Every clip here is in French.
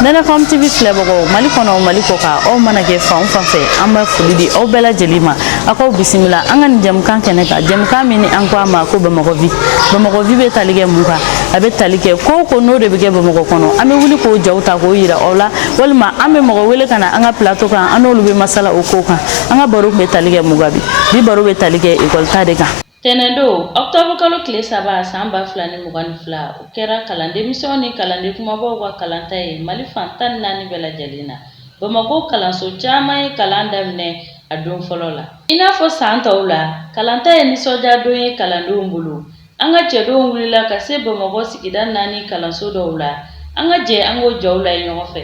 Nana Femme TV filɛbagaw Mali kɔnɔ o Mali kɔ kan aw mana kɛ fan o fan fɛ an b'a foli di aw bɛɛ lajɛlen ma a k'aw bisimila an ka nin jamukan kɛnɛ kan jamukan min an ko a ma ko Bamakɔ vie bɛ tali kɛ mun kan a bɛ tali kɛ ko ko n'o de bɛ kɛ Bamakɔ kɔnɔ an bɛ wuli k'o jaw ta k'o yira aw la walima an bɛ mɔgɔ wele ka na an ka plateau kan an n'olu bɛ masala o ko kan an ka baro tun bɛ tali kɛ mun kan bi baro bɛ tali kɛ école ta de kan. Tɛnɛndon octobre kalo tile 3 san 2022 o kɛra kalandenmisɛnw ni kalanden kumabaw ka kalanta ye Mali fan 14 bɛɛ lajɛlen na. Bamakɔ kalanso caman ye kalan daminɛ a don fɔlɔ la. I n'a fɔ san tɔw la, kalanta ye nisɔndiya don ye kalandenw bolo. An ka cɛdenw wulila ka se Bamakɔ sigida 4 kalanso dɔw la. An ka jɛ an k'o jaw layɛ ɲɔgɔn fɛ.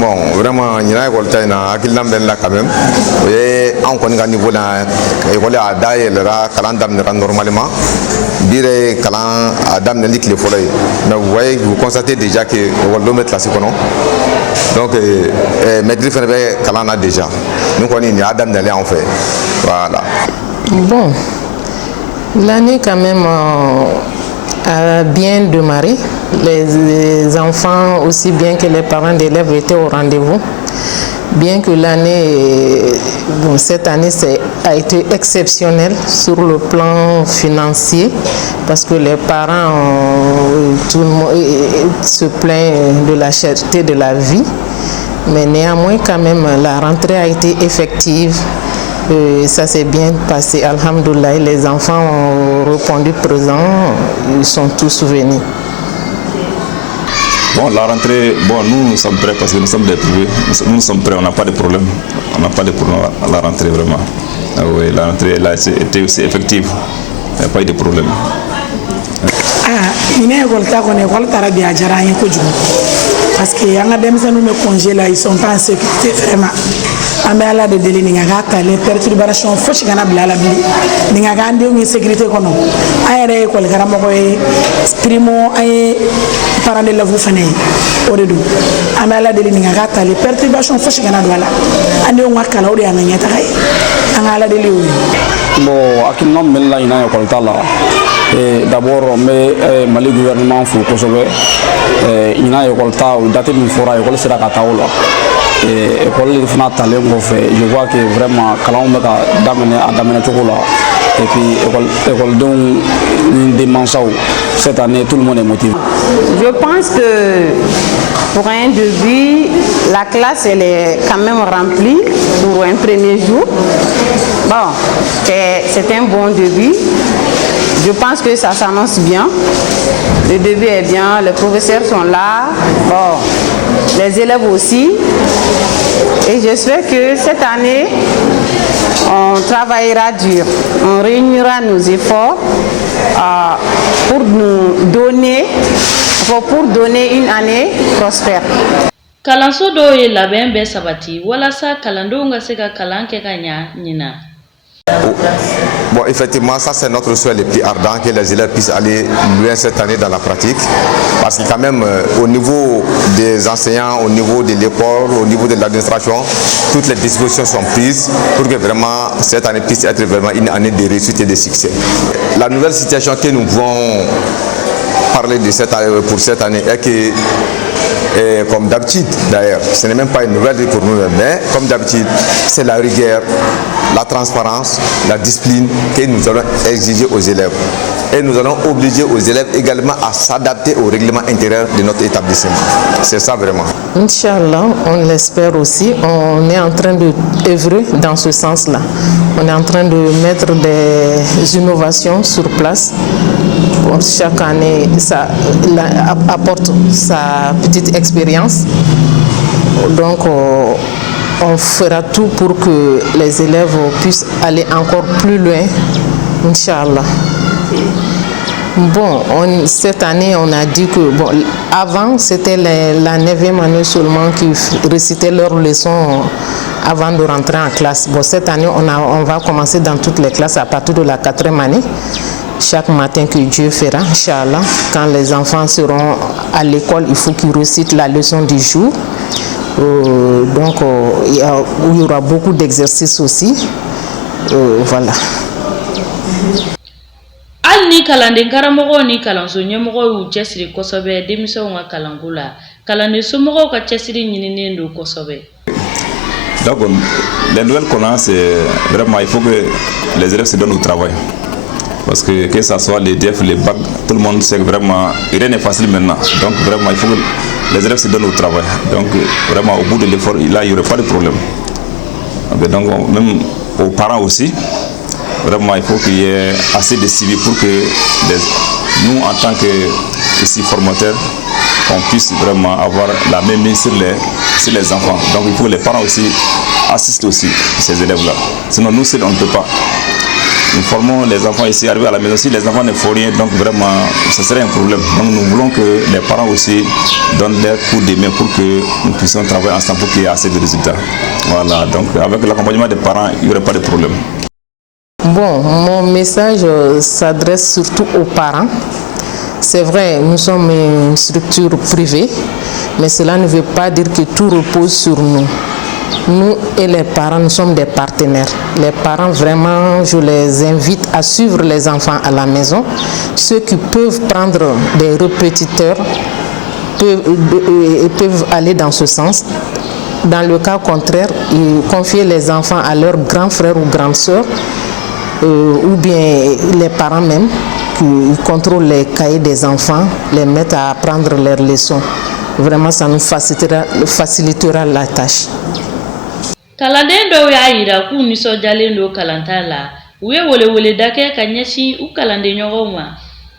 Bon, vraiment, il y a école taïna, qui l'a bien là quand même. Et on connaît qu'à niveau là, école à d'ailleurs là, calan d'âme normalement. Dire calan à dame n'est que le folie. Mais vous voyez, vous constatez déjà que on va le mettre là, c'est quoi non? Donc, maître fait calan a déjà. Nous connaissons il y a dame d'aller en fait. Voilà. Bon, l'année quand même. A bien démarré. Les enfants, aussi bien que les parents d'élèves étaient au rendez-vous. Bien que l'année, bon, cette année a été exceptionnelle sur le plan financier parce que les parents, tout le monde se plaint de la cherté de la vie. Mais néanmoins, quand même, la rentrée a été effective. Ça s'est bien passé, alhamdoulilah. Les enfants ont répondu présent, ils sont tous venus. Bon, la rentrée, bon, nous sommes prêts parce que nous sommes des privés. Nous sommes prêts, on n'a pas de problème. On n'a pas de problème à la rentrée vraiment. Ah oui, la rentrée là, était aussi effective. Il n'y a pas eu de problème. Parce que on a des congés là, ils sont pas en sécurité vraiment. Amela de délai n'inga les perturbations faut que na bila la bi n'inga ande une sécurité kono ayere école karamo ko primo ay parents de la vous fane oredu amela de n'inga les perturbations faut que na dola ande on wakala o de ananya tahay angala de liwi bon akinom mella ina école tala et d'abord mais Mali gouvernement faut que ina école ta date min fora école sera ka taola et école fana talen ko fait je vois que vraiment kalan bɛ ka daminɛ cogo la et puis école denw ni denmansaw cette année tout le monde est motivé. Je pense que pour un début la classe elle est quand même remplie pour un premier jour. Bon, c'est un bon début. Je pense que ça s'annonce bien. Le début est bien, les professeurs sont là, bon, les élèves aussi. Et j'espère que cette année, on travaillera dur, on réunira nos efforts pour donner une année prospère. Kalanso do ye labɛn bɛɛ sabati walasa kalandenw ka se ka kalan kɛ ka ɲa ɲina. Bon, effectivement, ça c'est notre souhait le plus ardent, que les élèves puissent aller loin cette année dans la pratique. Parce que quand même, au niveau des enseignants, au niveau de l'école, au niveau de l'administration, toutes les dispositions sont prises pour que vraiment cette année puisse être vraiment une année de réussite et de succès. La nouvelle situation que nous pouvons parler de cette année, pour cette année est que et comme d'habitude d'ailleurs, ce n'est même pas une nouvelle pour nous, mais comme d'habitude, c'est la rigueur, la transparence, la discipline que nous allons exiger aux élèves. Et nous allons obliger aux élèves également à s'adapter au règlement intérieur de notre établissement. C'est ça vraiment. Inch'Allah, on l'espère aussi. On est en train d'œuvrer dans ce sens-là. On est en train de mettre des innovations sur place. Bon, chaque année, ça apporte sa petite expérience. Donc, on fera tout pour que les élèves puissent aller encore plus loin, Inch'Allah. Bon, cette année, on a dit que, bon, avant, c'était la 9e année seulement qui récitait leurs leçons avant de rentrer en classe. Bon, cette année, on va commencer dans toutes les classes à partir de la 4e année. Chaque matin que Dieu fera, Inch'Allah, quand les enfants seront à l'école, il faut qu'ils récitent la leçon du jour. Donc, il y aura beaucoup d'exercices aussi. Voilà. Al ni kalanden karamɔgɔw ni kalanso ɲɛmɔgɔw y'u cɛsiri kosɛbɛ denmisɛnw ka kalanko la kalanden somɔgɔw ka cɛsiri ɲininen don kosɛbɛ. Donc, les nouvelles qu'on a, c'est vraiment, il faut que les élèves se donnent au travail. Parce que ce soit les DEF, les bacs, tout le monde sait que vraiment, rien n'est facile maintenant. Donc, vraiment, il faut que les élèves se donnent au travail. Donc, vraiment, au bout de l'effort, là, il n'y aurait pas de problème. Donc, même aux parents aussi, vraiment, il faut qu'il y ait assez de suivi pour que nous, en tant que ici, formateurs, qu'on puisse vraiment avoir la même main sur les enfants. Donc il faut que les parents aussi assistent aussi ces élèves-là. Sinon nous seuls on ne peut pas. Nous formons les enfants ici, arriver à la maison. Si les enfants ne font rien, donc vraiment ce serait un problème. Donc nous voulons que les parents aussi donnent leur coup de main pour que nous puissions travailler ensemble pour qu'il y ait assez de résultats. Voilà, donc avec l'accompagnement des parents, il n'y aurait pas de problème. Bon, mon message s'adresse surtout aux parents. C'est vrai, nous sommes une structure privée, mais cela ne veut pas dire que tout repose sur nous. Nous et les parents, nous sommes des partenaires. Les parents, vraiment, je les invite à suivre les enfants à la maison. Ceux qui peuvent prendre des répétiteurs peuvent aller dans ce sens. Dans le cas contraire, confier les enfants à leurs grands frères ou grandes sœurs, ou bien les parents même, qui contrôlent les cahiers des enfants, les mettent à apprendre leurs leçons. Vraiment, ça nous facilitera la tâche. Kalanden dɔw y'a yira k'u nisɔndiyalen don kalanta la. U ye weleweleda kɛ ka ɲɛsin u kalandenɲɔgɔnw ma.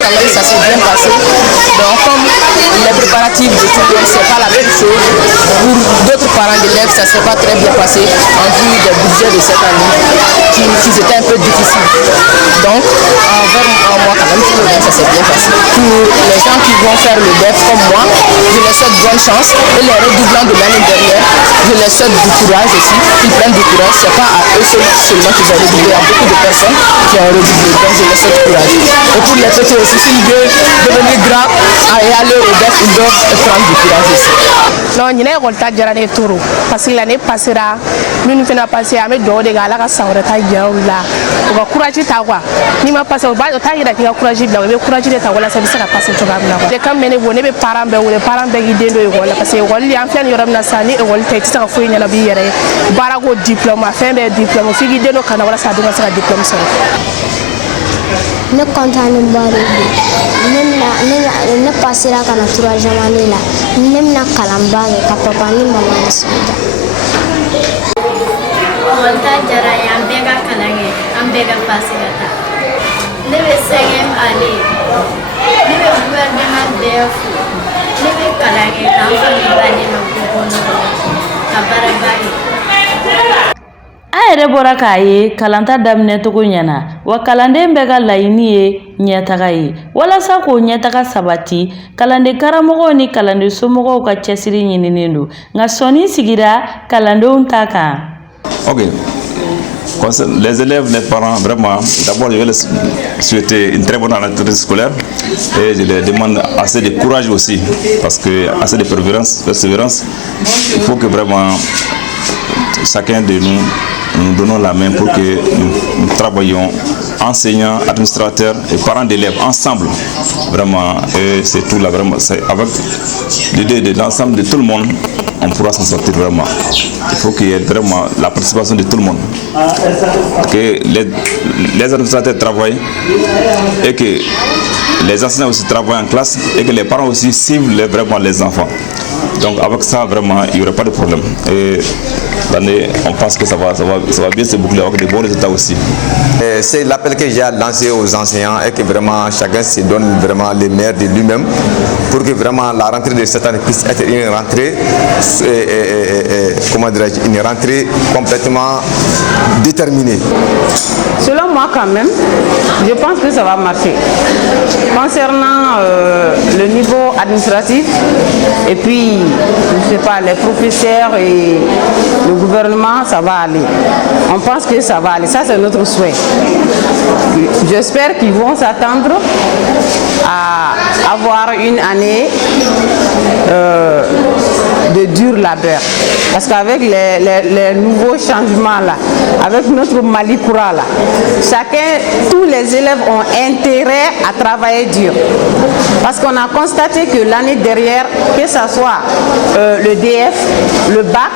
Ça s'est bien passé. Donc, comme les préparatifs de tout le monde, ce n'est pas la même chose. Pour d'autres parents d'élèves, ça ne s'est pas très bien passé en vue des budgets de cette année qui étaient un peu difficiles. Donc, envers moi, quand même, tout le monde, ça s'est bien passé. Pour les gens qui vont faire le DEF comme moi, je les souhaite bonne chance. Et les redoublants de l'année dernière, je les souhaite du courage aussi. Qu'ils prennent du courage. Ce n'est pas à eux seulement qu'ils ont redoublé. Il y a beaucoup de personnes qui ont redoublé. Donc, je les souhaite courage. Et pour les petits aussi, s'ils veulent devenir grands et aller au DEF, ils doivent prendre du courage aussi. Non, il y a un tas de tours parce que l'année passera, nous nous faisons passer à mes dos de gala à sa hora taille là. On va courager ta voix. Ni ma passe au bas, taille là qui a couragé de la courage de ta voix, ça sera passé sur la voie. Les caméras vont les parents, les parents guidés de l'école parce que on y a fait une rame nasani et on le tête ça fouille la bière. Barago diplôme, fin de diplôme, fille de nos canaux, ça doit être un diplôme. Ne kontanin bare ne passera kana troisième année là ne na kalambare ka papa ni mama sida monta jara ya bega kalange am bega pasirata ne be segem année ne be gouvernement def ne be kalange ka fami bani no kono ka barabari a yɛrɛ bɔra k'a ye kalanta daminɛ cogo ɲɛna wa kalanden bɛɛ ka laɲini ye ɲɛtaga ye walasa k'o ɲɛtaga sabati kalanden karamɔgɔw ni kalanden somɔgɔw ka cɛsiri ɲininen don nka sɔnni sigira kalandenw ta kan. Ok. Les élèves, les parents, vraiment, d'abord je vais les souhaiter une très bonne rentrée scolaire et je leur demande assez de courage aussi parce que assez de persévérance. Il faut que vraiment chacun de nous donnons la main pour que nous travaillions, enseignants, administrateurs et parents d'élèves ensemble. Vraiment, et c'est tout là, vraiment, avec l'idée de l'ensemble de tout le monde, on pourra s'en sortir vraiment. Il faut qu'il y ait vraiment la participation de tout le monde. Que les administrateurs travaillent et que les enseignants aussi travaillent en classe et que les parents aussi suivent vraiment les enfants. Donc avec ça, vraiment, il n'y aurait pas de problème. Et l'année, on pense que ça va bien se boucler avec de bons résultats aussi. C'est l'appel que j'ai lancé aux enseignants et que vraiment chacun se donne vraiment les meilleurs de lui-même pour que vraiment la rentrée de cette année puisse être une rentrée, une rentrée complètement déterminée. Selon moi quand même, je pense que ça va marcher. Concernant le niveau administratif et puis, je ne sais pas, les professeurs et le gouvernement, ça va aller. On pense que ça va aller. Ça, c'est notre souhait. J'espère qu'ils vont s'attendre à avoir une année de dur labeur. Parce qu'avec les nouveaux changements là, avec notre Malikoura là, tous les élèves ont intérêt à travailler dur. Parce qu'on a constaté que l'année dernière, que ce soit le DF, le bac,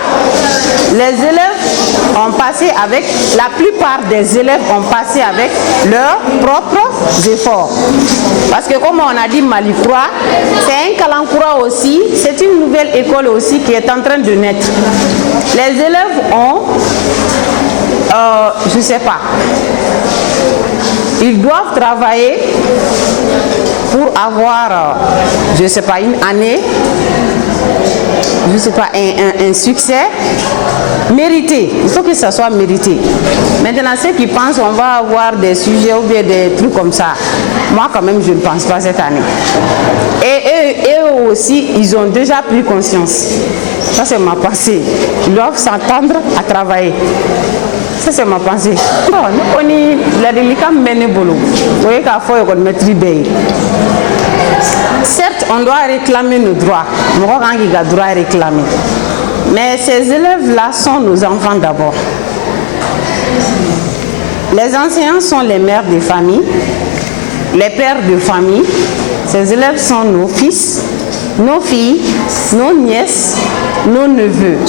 les élèves ont passé avec, la plupart des élèves ont passé avec leurs propres efforts. Parce que comme on a dit Malikoura, c'est un Kalankoura aussi, c'est une nouvelle école aussi qui est en train de naître. Les élèves ont, je ne sais pas, ils doivent travailler pour avoir, je ne sais pas, une année, je ne sais pas, un succès mérité. Il faut que ça soit mérité. Maintenant, ceux qui pensent qu'on va avoir des sujets ou bien des trucs comme ça, moi quand même, je ne pense pas cette année. Et eux aussi, ils ont déjà pris conscience. Ça, c'est ma pensée. Ils doivent s'entendre à travailler. Ça, c'est ma pensée. Bon, nous connaissons la délicate Ménébolo. Vous voyez qu'à fois, on maîtrise bien. Certes, on doit réclamer nos droits. Nous avons un droit à réclamer. Mais ces élèves-là sont nos enfants d'abord. Les enseignants sont les mères de famille, les pères de famille. Ces élèves sont nos fils, nos filles, nos nièces, nos neveux.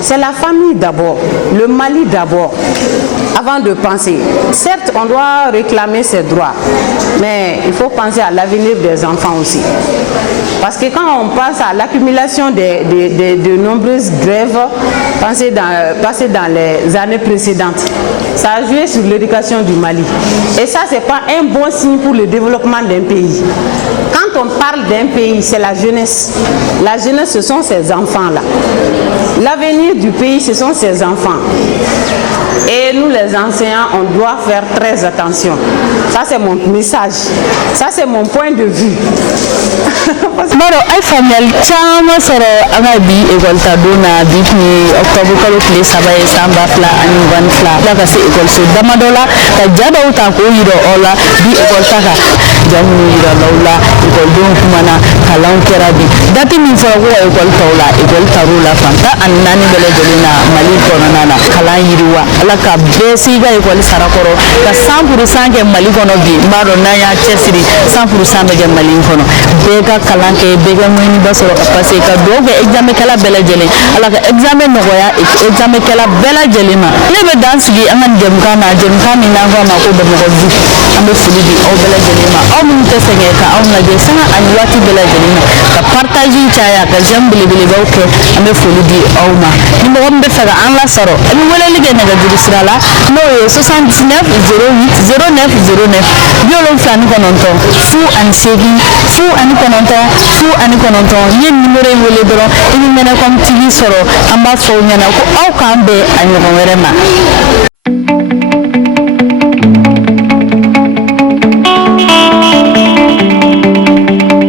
C'est la famille d'abord, le Mali d'abord, avant de penser. Certes, on doit réclamer ses droits, mais il faut penser à l'avenir des enfants aussi. Parce que quand on pense à l'accumulation de nombreuses grèves passées dans les années précédentes, ça a joué sur l'éducation du Mali. Et ça, ce n'est pas un bon signe pour le développement d'un pays. Quand on parle d'un pays, c'est la jeunesse. La jeunesse, ce sont ces enfants-là. L'avenir du pays, ce sont ces enfants. Et nous, les enseignants, on doit faire très attention. Ça, c'est mon message. Ça, c'est mon point de vue. Maro ay famel chama soro agabi école taduna depuis octobre kalo kle sabaye samba fla ani van fla la ka se école so damadola ka jada uta ko yiro ola bi école taka jamu yiro lawla école don kumana kalan kerabi dati min fo ko école tawla école tarula fanta an nani bele dolina mali kono nana kalan yiriwa ala ka besi ga école sarakoro ka 100% ke mali kono bi maro na ya chesiri 100% be mali kono bega kalan ke bega moyni basoro ka passer ka doge examen kala bela jele ala ka examen no goya examen kala bela jele ma lebe dans gi aman dem kana na ko ma ko be mo ko du ambe fuli di o bela jele ma o mun te senge ka o na je sana ani wati bela jele ma ka partage chaya ka jambili bili ba ko ambe fuli di o ma ni mo be faga an la soro ni wala lige na ga juru sirala no 79 08 09 09 biolo flani kononto fu an segi fu an kononto fu ani kononton ye numéro wele dɔrɔn i ni mɛnɛ comme tigi sɔrɔ an b'a fɔ aw ɲɛna ko aw k'an bɛn a ɲɔgɔn wɛrɛ ma